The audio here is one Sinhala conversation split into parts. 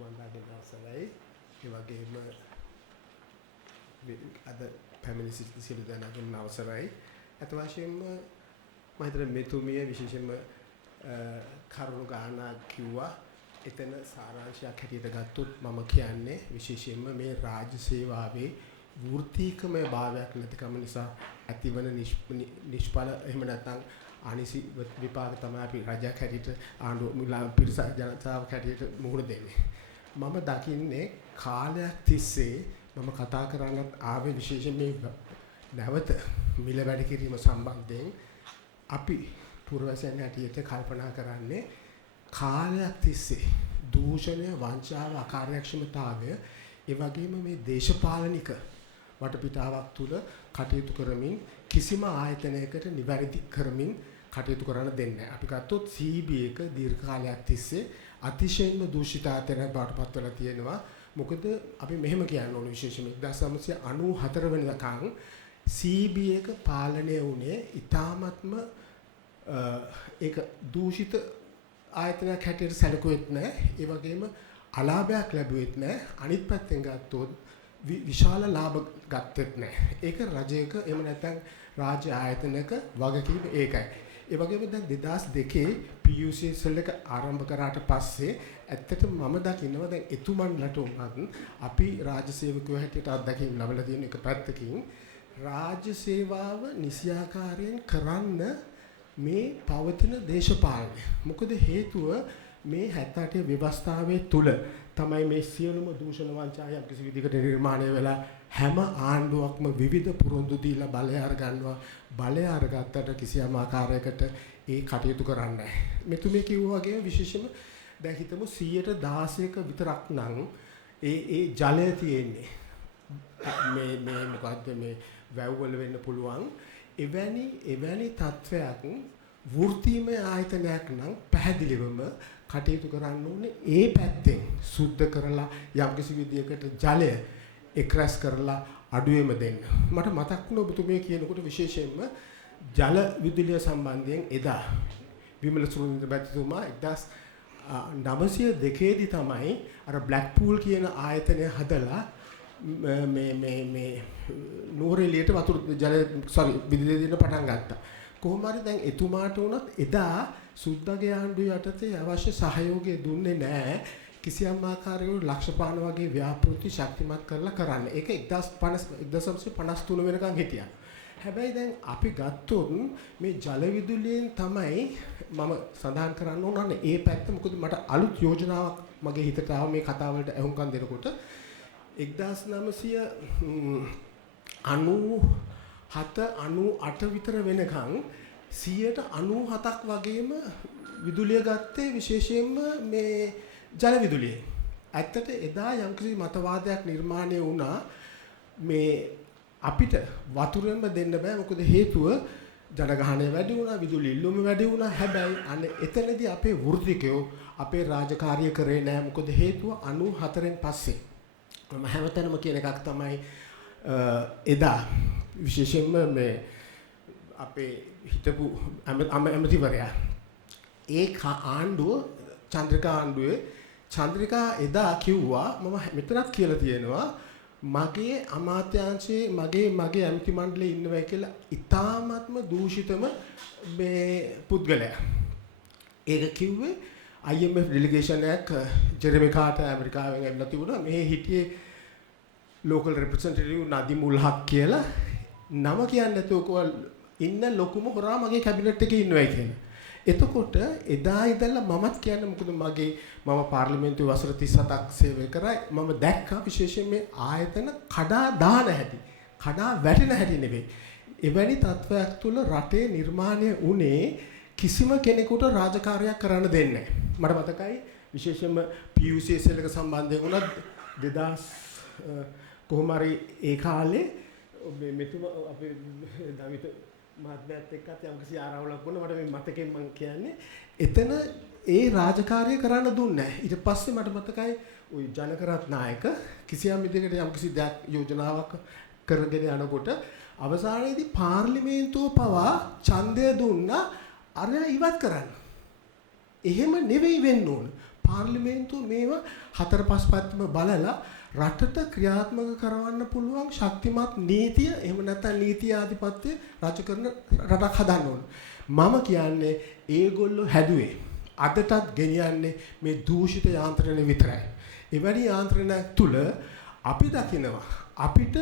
ඔබතුමන්ලාගේ අවසරයි. ඒ වගේම අද පැමිණි සිටින දෙනාගේ අවසරයි. අත වශයෙන්ම මම හිතන්නේ මෙතුමිය විශේෂයෙන්ම කරුණු ගානක් කිව්වා. එතන සාරාංශයක් හැටියට ගත්තොත් මම කියන්නේ විශේෂයෙන්ම මේ රාජ්‍ය සේවාවේ වෘත්තීකමය භාවයක් නැතිකම නිසා ඇතිවන නිෂ්ඵල එහෙම නැත්නම් අනිසි විපාක තමයි අපි රජයක් හැටියට ආණ්ඩුව පිරිස ජනතාවක් හැටියට මුහුණ දෙන්නේ. මම දකින්නේ කාලයක් තිස්සේ මම කතා කරන්නත් ආවේ විශේෂයෙන් මේ නැවත මිල වැඩි කිරීම සම්බන්ධයෙන් අපි පුරවැසියන් හැටියට කල්පනා කරන්නේ කාලයක් තිස්සේ දූෂණය, වංචාව, අකාර්යක්ෂමතාවය ඒ වගේම මේ දේශපාලනික වටපිටාවක් තුළ කටයුතු කරමින් කිසිම ආයතනයකට නිවැරදි කරමින් කටයුතු කරන්න දෙන්නේ නැහැ. අපි ගත්තොත් CB එක දීර්ඝ කාලයක් තිස්සේ අතිශයින්ම දූෂිත ආයතනයක් බවට පත් වෙලා තියෙනවා. මොකද අපි මෙහෙම කියන්න ඕන විශේෂයෙන්ම 1994 වෙනිදාකම් CB එක පාලනය වුණේ ඉතාමත්ම ඒක දූෂිත ආයතනයක් හැටියට සැලකුවෙත් නැහැ. ඒ වගේම අලාභයක් ලැබුවෙත් නැහැ. අනිත් පැත්තෙන් ගත්තොත් විශාල ලාභ ගත්තෙත් නැහැ. ඒක රජයක එහෙම නැත්නම් රාජ්‍ය ආයතනයක වගකීම ඒකයි. ඒ වගේම දැන් 2002 PUCSL එක ආරම්භ කරාට පස්සේ ඇත්තටම මම දකින්නවා දැන් එතුමන්ලට උනත් අපි රාජ්‍ය සේවකයෝ හැටියට අත්දැකීම් ලැබලා තියෙන එක පැත්තකින් රාජ්‍ය සේවාව නිසියාකාරයෙන් කරන්න මේ පවතින දේශපාලනය. මොකද හේතුව මේ 78 ව්‍යවස්ථාවේ තුල තමයි මේ සියලුම දූෂණ වංචා යම් කිසි විදිහකට නිර්මාණය වෙලා හැම ආණ්ඩුවක්ම විවිධ පුරුදු දීලා බලය අරගන්නවා. බලය අරගත්තට කිසියම් ආකාරයකට ඒ කටයුතු කරන්නේ නැහැ. මෙතුමේ කිව්වා වගේ විශේෂම දැන් හිතමු 116ක විතරක් නම් ඒ ජලය තියෙන්නේ. මේ මොකද්ද මේ වැව්වල වෙන්න පුළුවන්. එවැනි තත්වයක් වෘත්තීමය ආයතනයක් නම් පැහැදිලිවම කටයුතු කරන්න ඕනේ ඒ පැත්තෙන් සුද්ධ කරලා යම්කිසි විදියකට ජලය එක්රැස් කරලා අඩුවෙම දෙන්න. මට මතක් වුණා ඔබතුමිය කියනකොට විශේෂයෙන්ම ජල විදුලිය සම්බන්ධයෙන් එදා විමල සුනිල් බැතිතුමා 1902 දී තමයි අර බ්ලැක්පූල් කියන ආයතනය හදලා මේ නෝරෙලියට වතුර ජල විදුලිය දෙන්න පටන් ගත්තා. කොහොම හරි දැන් එතුමාට උනත් එදා සුද්දගේ ආණ්ඩුව යටතේ අවශ්‍ය සහයෝගය දුන්නේ නැහැ. කිසියම් ආකාරයකට ලක්ෂපාන වගේ ව්‍යාපෘති ශක්තිමත් කරලා කරන්න. ඒක 1953 වෙනකන් හිටියා. හැබැයි දැන් අපි ගත්තොත් මේ ජල විදුලියෙන් තමයි මම සඳහන් කරන්න ඕනන්නේ ඒ පැත්ත. මොකද මට අලුත් යෝජනාවක් මගේ හිතට ආව මේ කතාව වලට අහුම්කම් දෙනකොට 1997 විතර වෙනකන් 97ක් වගේම විදුලිය ගත්තේ විශේෂයෙන්ම මේ ජල විදුලිය. ඇත්තට එදා යම්කිසි මතවාදයක් නිර්මාණය වුණා මේ අපිට වතුරෙන්ම දෙන්න බෑ. මොකද හේතුව ජනගහනය වැඩි වුණා, විදුලි ඉල්ලුම වැඩි වුණා. හැබැයි අන්න එතනදී අපේ වෘත්තිකයෝ අපේ රාජකාරිය කරේ නෑ. මොකද හේතුව 94න් පස්සේ මම හැමතැනම කියන එකක් තමයි එදා විශේෂයෙන්ම මේ අපේ හිටපු ඇමතිවරයා ඒ ආණ්ඩුව චන්ද්‍රිකා ආණ්ඩුවේ චන්ද්‍රිකා එදා කිව්වා මම මෙතනක් කියලා තියෙනවා මගේ අමාත්‍යාංශයේ මගේ ඇමති මණ්ඩලයේ ඉන්නවා කියලා ඉතාමත්ම දූෂිතම මේ පුද්ගලයා. ඒක කිව්වේ IMF ඩෙලිගේෂන් එකක් ජෙරෙමි කාටර් ඇමරිකාවෙන් ඇවිල්ලා තිබුණා. මේ හිටියේ local representative නදීම් උල් හක් කියලා නම කියන්නේ නැතුව ඉන්න ලොකුම හොරා මගේ කැබිනට් එකේ ඉන්නවා කියලා. එතකොට එදා ඉඳලා මමත් කියන්නේ මොකද මම පාර්ලිමේන්තුවේ වසර 37ක් සේවය කරා. මම දැක්කා විශේෂයෙන් මේ ආයතන කඩා දාන හැටි. කඩා වැටෙන හැටි නෙවෙයි. එවැනි තත්වයක් තුල රටේ නිර්මාණය වුණේ කිසිම කෙනෙකුට රාජකාරියක් කරන්න දෙන්නේ නැහැ. මට මතකයි විශේෂයෙන්ම PUCSL එක සම්බන්ධයෙන් වුණා 2000 කොහොම හරි ඒ කාලේ මෙතුම අපේ දවිත මහත්මයාත් එක්කත් යම්කිසි ආරවුලක් වුණා. මට මේ මතකෙන් මම කියන්නේ එතන ඒ රාජකාරිය කරන්න දුන්නේ නැහැ. ඊට පස්සේ මට මතකයි ওই ජනකරත් නායක කිසියම් විදිහකට යම්කිසි යෝජනාවක් කරගෙන යනකොට අවසානයේදී පාර්ලිමේන්තුව පවා ඡන්දය දුන්නා අරයා ඉවත් කරන්න. එහෙම නෙවෙයි වෙන්න ඕන. පාර්ලිමේන්තුව මේවා 4-5 පැත්තම බලලා රටට ක්‍රියාත්මක කරවන්න පුළුවන් ශක්තිමත් නීතිය එහෙම නැත්නම් නීති ආධිපත්‍ය රජ කරන රටක් හදන්න ඕන. මම කියන්නේ ඒගොල්ලෝ හැදුවේ අදටත් ගෙනියන්නේ මේ දූෂිත යාන්ත්‍රණය විතරයි. එවැනි යාන්ත්‍රණයක් තුල අපි දකිනවා අපිට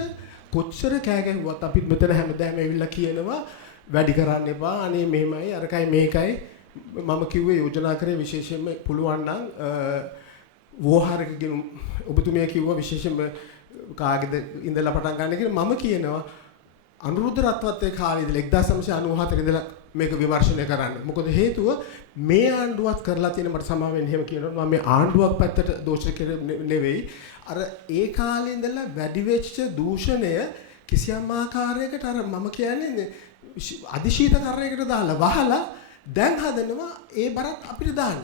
කොච්චර කෑ ගැහුවත් අපිත් මෙතන හැමදාම ඇවිල්ලා කියනවා වැඩි කරන්න එපා අනේ මෙහෙමයි අරකයි මේකයි මම කිව්වේ යෝජනා කරේ විශේෂයෙන්ම පුළුවන් නම් වෝහාරකගෙන ඔබතුමිය කිව්වා විශේෂයෙන්ම කාගේද ඉඳලා පටන් ගන්න කියලා මම කියනවා අනුරුද්ධ රත්වත්තේ කාලේ ඉඳලා 1994 ඉඳලා මේක විමර්ශනය කරන්න. මොකද හේතුව මේ ආණ්ඩුවත් කරලා තියෙන මට සමා වෙන්න එහෙම කියනවා මම මේ ආණ්ඩුවක් පැත්තට දෝෂ නෙවෙයි අර ඒ කාලේ ඉඳලා වැඩි වෙච්ච දූෂණය කිසියම් ආකාරයකට අර මම කියන්නේ අධිශීත කරයකට දාලා වහලා දැන් හදනවා ඒ බරත් අපිට දාන්න.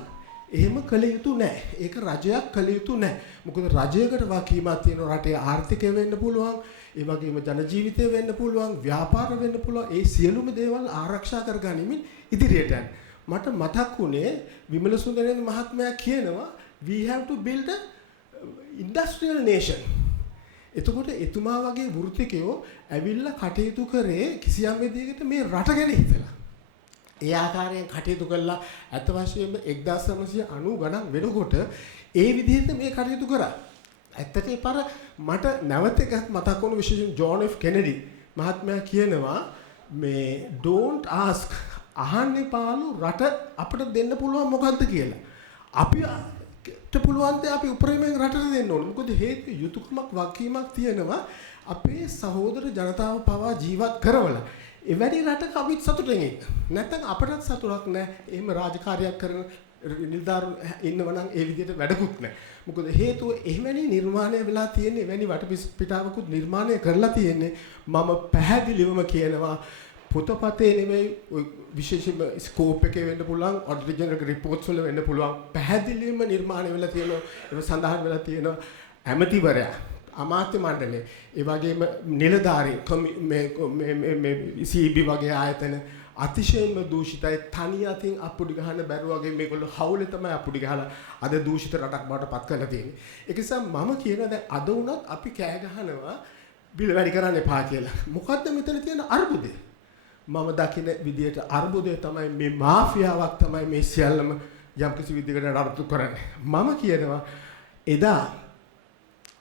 එහෙම කළ යුතු නැහැ. ඒක රජයක් කළ යුතු නැහැ. මොකද රජයකට වකීමක් තියෙන රටේ ආර්ථිකය වෙන්න පුළුවන්, ඒ වගේම ජන ජීවිතය වෙන්න පුළුවන්, ව්‍යාපාර වෙන්න පුළුවන්. ඒ සියලුම දේවල් ආරක්ෂා කරගනිමින් ඉදිරියට යන්න. මට මතක් වුණේ විමල සුන්දරේන්ද්‍ර මහත්මයා කියනවා we have to build a industrial nation. එතකොට එතුමා වගේ වෘත්තිකයෝ ඇවිල්ලා කටයුතු කරේ කිසියම් විදිහකට මේ රට ගැන හිතලා. ඒ ආකාරයෙන් කටයුතු කළා අත වශයෙන්ම 1990 ගණන් වෙනකොට ඒ විදිහට මේ කටයුතු කරා. ඇත්තටම පාර මට නැවත එකක් මතක් වුණු විශේෂයෙන් ජෝන් එෆ් කෙනෙඩි මහත්මයා කියනවා මේ don't ask අහන්න එපාලු රට අපිට දෙන්න පුළුවන් මොකද්ද කියලා. අපිට පුළුවන් දේ අපි උපරිමයෙන් රටට දෙන්න ඕනේ. මොකද හේතු යුතුයකමක් වගකීමක් තියෙනවා අපේ සහෝදර ජනතාව පවා ජීවත් කරවලා. එවැනි රටක අපිත් සතුටින් ඉන්න. නැත්නම් අපටත් සතුටක් නැහැ. එහෙම රාජකාරියක් කරන නිලධාරීන් ඉන්නව නම් ඒ විදිහට වැඩකුත් නැහැ. මොකද හේතුව එවැනි නිර්මාණය වෙලා තියෙන්නේ එවැනි වටපිටාවකුත් නිර්මාණය කරලා තියෙන්නේ මම පැහැදිලිවම කියනවා පොතපතේ නෙමෙයි විශේෂයෙන්ම ස්කෝප් එකේ වෙන්න පුළුවන් ඔරිජිනල් රිපෝට්ස් වල වෙන්න පුළුවන් පැහැදිලිවම නිර්මාණය වෙලා තියෙනවා ඒක සඳහන් වෙලා තියෙනවා ඇමතිවරයා අමාත්‍ය මණ්ඩලය ඒ වගේම නිලධාරීන් මේ CB වගේ ආයතන අතිශයින්ම දූෂිතයි තනි අතින් අපුඩි ගහන්න බැරුව වගේ මේගොල්ලෝ හවුලේ තමයි අපුඩි ගහලා අද දූෂිත රටක් බවට පත් කරලා තියෙන්නේ. ඒක නිසා මම කියනවා දැන් අද වුණත් අපි කෑ ගහනවා බිල වැඩි කරන්න එපා කියලා. මොකද්ද මෙතන තියෙන අර්බුදය? මම දකින විදියට අර්බුදය තමයි මේ මාෆියාවක් තමයි මේ සියල්ලම යම්කිසි විදිහකට නඩත්තු කරන්නේ. මම කියනවා එදා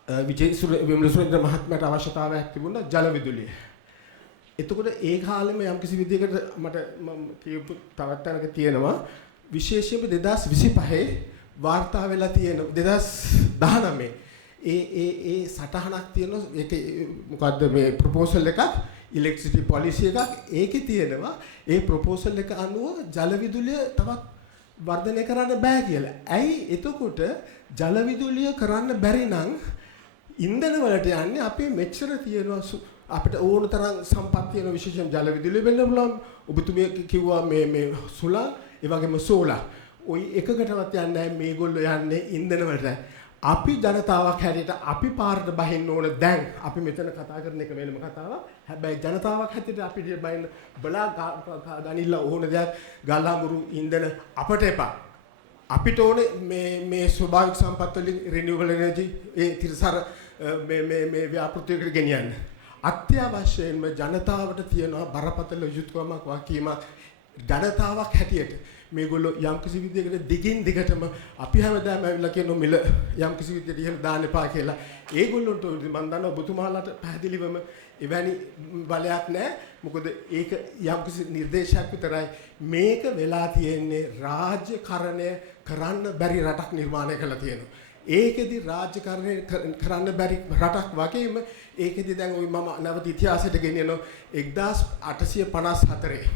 විමල සුරේන්ද්‍ර මහත්මයාට අවශ්‍යතාවයක් තිබුණා ජල විදුලිය. එතකොට ඒ කාලෙම යම්කිසි විදිහකට මට මම කියපු තවත් තැනක තියෙනවා විශේෂයෙන්ම 2025 වාර්තා වෙලා තියෙන 2019 ඒ සටහනක් තියෙනවා ඒක මොකද්ද මේ ප්‍රොපෝසල් එකක් ඉලෙක්ට්‍රිසිටි පොලිසි එකක් ඒකේ තියෙනවා ඒ ප්‍රොපෝසල් එක අනුව ජල විදුලිය තවත් වර්ධනය කරන්න බෑ කියලා. ඇයි එතකොට ජල විදුලිය කරන්න බැරි නම් ඉන්ධන වලට යන්නේ අපි මෙච්චර තියෙනවා අපිට ඕන තරම් සම්පත් තියෙන විශේෂයෙන් ජල විදුලිය වෙන්න පුළුවන්. ඔබතුමිය කිව්වා මේ සුළං ඒ වගේම සෝලා. ওই එකකටවත් යන්නේ නැහැ මේගොල්ලෝ යන්නේ ඉන්ධන වලට. අපි ජනතාවක් හැටියට අපි පාරට බහින්න ඕන දැන් අපි මෙතන කතා කරන එක වෙනම කතාවක්. හැබැයි ජනතාවක් හැටියට අපිට බහින්න බලා ගනින්න ඕන දෙයක් ගල්හමුරු ඉන්ධන අපට එපා. අපිට ඕනේ මේ ස්වභාවික සම්පත් වලින් රිනියුවබල් එනර්ජි ඒ තිරසර මේ ව්‍යාපෘතියකට ගෙනියන්න. අත්‍යවශ්‍යයෙන්ම ජනතාවට තියෙන බරපතල යුතුයකමක් වකීමක් ජනතාවක් හැටියට මේගොල්ලෝ යම්කිසි විදිහකට දිගින් දිගටම අපි හැමදාම ඇවිල්ලා කියන මිල යම්කිසි විදිහට ඉහළ දාන්න එපා කියලා. ඒගොල්ලොන්ට මම දන්නවා ඔබතුමාලාට පැහැදිලිවම එවැනි බලයක් නැහැ. මොකද ඒක යම්කිසි නිර්දේශයක් විතරයි. මේක වෙලා තියෙන්නේ රාජ්‍යකරණය කරන්න බැරි රටක් නිර්මාණය කරලා තියෙනවා. ඒකෙදි රාජ්‍යකරණය කරන්න බැරි රටක් වගේම ඒකෙදි දැන් ওই මම නැවත ඉතිහාසයට ගෙනියනවා 1854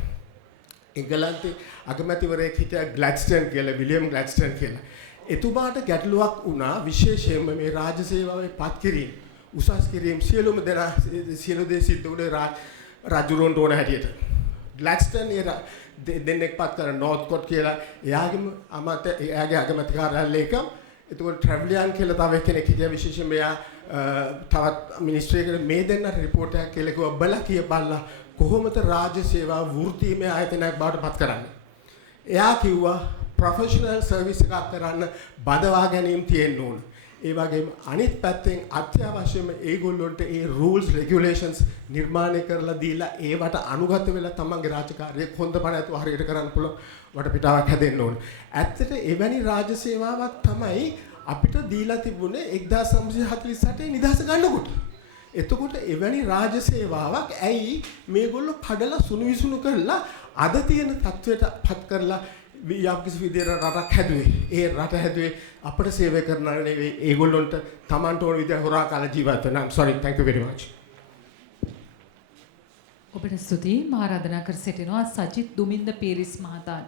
එංගලන්තේ අගමැතිවරයෙක් හිටියා ග්ලැඩ්ස්ටන් කියලා විලියම් ග්ලැඩ්ස්ටන් කියලා. එතුමාට ගැටලුවක් වුණා විශේෂයෙන්ම මේ රාජ්‍ය සේවාවේ පත් කිරීම උසස් කිරීම සියලුම දෙනා සියලු දේ සිද්ධ වුණේ රජුරොන්ට ඕන හැටියට. ග්ලැඩ්ස්ටන් දෙන්නෙක් පත් කරන නෝර්ත්කොට් කියලා එයාගේ අගමැති කාර්යාලයකම එතකොට ට්‍රැවලියන් කියලා තව කෙනෙක් හිටියා විශේෂයෙන් මෙයා තවත් මිනිස්ට්‍රි එකේ මේ දෙන්නට රිපෝට් එකක් කියලා කිව්වා බලා කියපල්ලා කොහොමද රාජ්‍ය සේවාව වෘත්තීමය ආයතනයක් බවට පත් කරන්නේ. එයා කිව්වා ප්‍රොෆෙෂනල් සර්විස් එකක් කරන්න බදවා ගැනීම තියෙන්න ඕන. ඒ වගේම අනිත් පැත්තෙන් අත්‍යවශ්‍යම ඒගොල්ලොන්ට ඒ rules regulations නිර්මාණය කරලා දීලා ඒවට අනුගත වෙලා තමන්ගේ රාජකාරිය හොඳ පණ ඇතුව හරියට කරන්න පුළුවන් වටපිටාවක් හැදෙන්න ඕන. ඇත්තට එවැනි රාජ්‍ය සේවාවක් තමයි අපිට දීලා තිබුණේ 1948 නිදහස ගන්නකොට. එතකොට එවැනි රාජ්‍ය සේවාවක් ඇයි මේගොල්ලෝ කඩලා සුණු විසුණු කරලා අද තියෙන තත්වයට පත් කරලා යම්කිසි විදියට රටක් හැදුවේ. ඒ රට හැදුවේ අපට සේවය කරන නෙවෙයි ඒගොල්ලොන්ට Tamanට ඕන විදියට හොරා කාලා ජීවත් වෙන. I'm sorry, thank you very much. ඔබට ස්තුතියි. මා ආරාධනා කර සිටිනවා සජිත් දුමින්ද පීරිස් මහතාට.